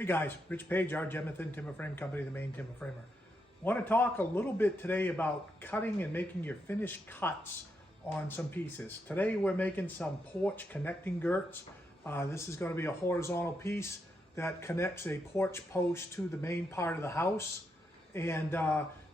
Hey guys, Rich Page, our Jemison Timber Frame Company, the main timber framer. Want to talk a little bit today about cutting and making your finished cuts on some pieces. Today we're making some porch connecting girts. This is going to be a horizontal piece that connects a porch post to the main part of the house. And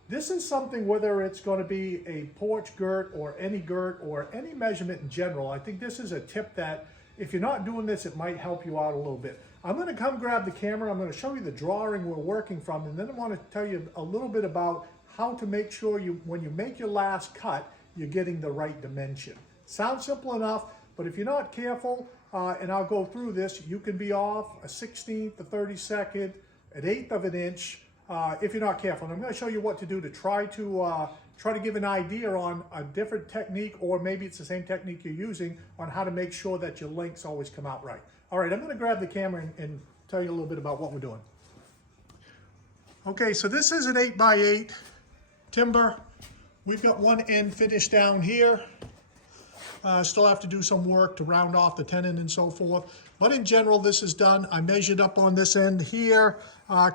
this is something, whether it's going to be a porch girt or any measurement in general, I think this is a tip that if you're not doing this, it might help you out a little bit. I'm going to come grab the camera. I'm going to show you the drawing we're working from, and then I want to tell you a little bit about how to make sure when you make your last cut, you're getting the right dimension. Sounds simple enough, but if you're not careful, and I'll go through this, you can be off a 16th, a 32nd, an 1/8 of an inch if you're not careful. And I'm going to show you what to do to try to give an idea on a different technique, or maybe it's the same technique you're using, on how to make sure that your lengths always come out right. All right, I'm going to grab the camera and tell you a little bit about what we're doing. Okay, so this is an 8x8 timber. We've got one end finished down here. Still have to do some work to round off the tenon and so forth. But in general, this is done. I measured up on this end here,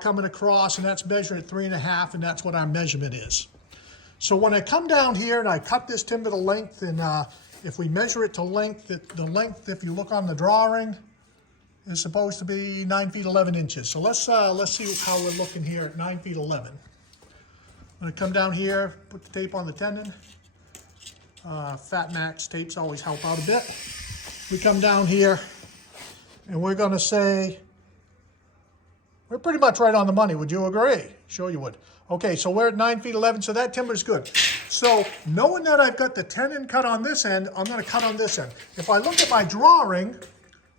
coming across, and that's measured at 3.5, and that's what our measurement is. So when I come down here and I cut this timber to length, and if we measure it to length, the length, if you look on the drawing, is supposed to be 9 feet 11 inches. So let's see how we're looking here at 9 feet 11. I'm going to come down here, put the tape on the tenon. Fat Max tapes always help out a bit. We come down here and we're going to say we're pretty much right on the money. Would you agree? Sure you would. Okay, so we're at 9 feet 11, so that timber's good. So knowing that I've got the tenon cut on this end, I'm going to cut on this end. If I look at my drawing,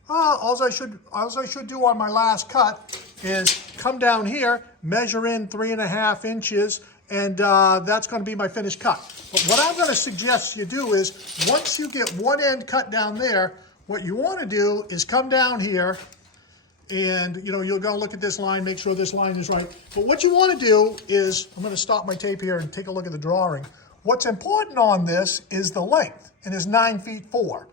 all I should do on my last cut is come down here, measure in 3.5 inches, and that's going to be my finished cut. But what I'm going to suggest you do is, once you get one end cut down there, what you want to do is come down here, and you're going to look at this line, make sure this line is right. But what you want to do is, I'm going to stop my tape here and take a look at the drawing. What's important on this is the length, and it's 9 feet 4.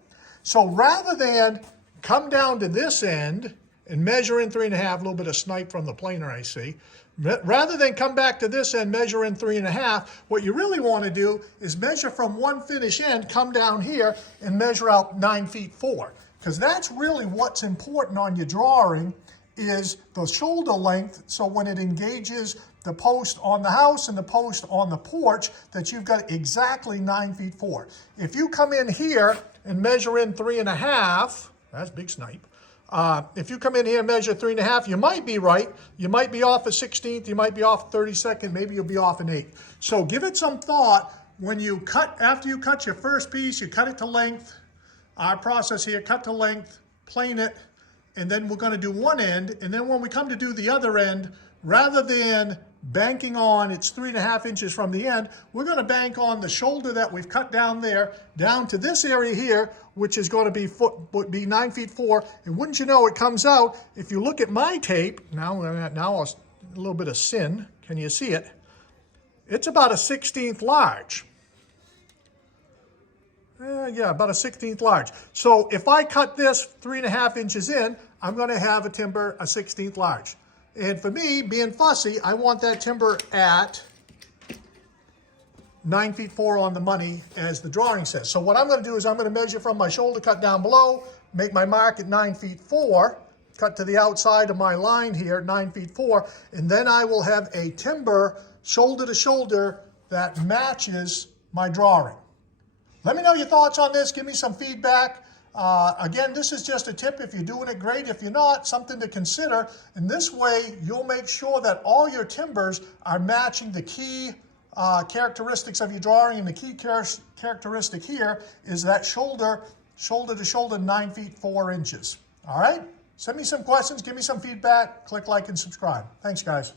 So rather than come down to this end and measure in 3.5, a little bit of snipe from the planer I see. Rather than come back to this end, measure in 3.5, what you really want to do is measure from one finish end, come down here and measure out 9 feet 4. Because that's really what's important on your drawing, is the shoulder length, so when it engages the post on the house and the post on the porch, that you've got exactly 9 feet 4. If you come in here and measure in 3.5, that's big snipe. If you come in here and measure 3.5, you might be right. You might be off a 16th, you might be off a 32nd, maybe you'll be off an 1/8. So give it some thought when you cut. After you cut your first piece, you cut it to length. Our process here, cut to length, plane it, and then we're going to do one end. And then when we come to do the other end, rather than banking on it's 3.5 inches from the end, we're going to bank on the shoulder that we've cut down there, down to this area here, which is going to be 9 feet 4. And wouldn't you know, it comes out, if you look at my tape, now a little bit of sin, can you see it? It's about a 16th large. Yeah, about a 16th large. So if I cut this 3.5 inches in, I'm going to have a timber a 16th large. And for me, being fussy, I want that timber at 9 feet 4 on the money, as the drawing says. So what I'm going to do is I'm going to measure from my shoulder cut down below, make my mark at 9 feet 4, cut to the outside of my line here, 9 feet 4, and then I will have a timber shoulder to shoulder that matches my drawing. Let me know your thoughts on this. Give me some feedback. Again, this is just a tip. If you're doing it, great. If you're not, something to consider. And this way, you'll make sure that all your timbers are matching the key characteristics of your drawing. And the key characteristic here is that shoulder to shoulder, 9 feet 4 inches. All right? Send me some questions. Give me some feedback. Click like and subscribe. Thanks, guys.